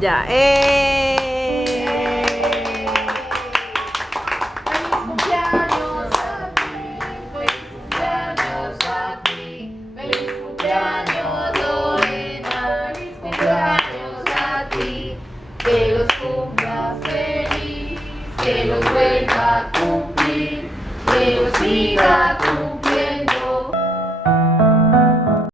Ya. ¡Feliz cumpleaños a ti! ¡Feliz cumpleaños a ti! ¡Feliz cumpleaños, Lorena! ¡Feliz cumpleaños a ti! Que los cumplas feliz, que los vuelva a cumplir.